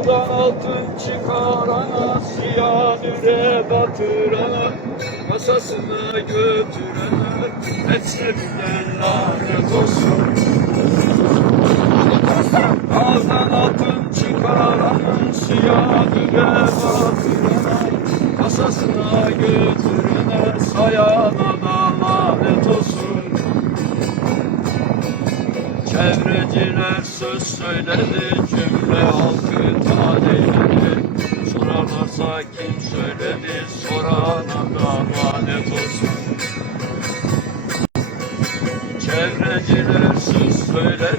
Dağdan altın çıkarana, siyanüre batırana, kasasına götürene, hepsinden lanet olsun. Dağdan altın çıkarana, siyanüre batırana, kasasına götürene, sayana da lanet olsun. Çevreciler söz söyledi, cümle halkı tadeledi. Sorarlarsa kim söyledi, sorana da lanet olsun. Çevreciler söz söyledi,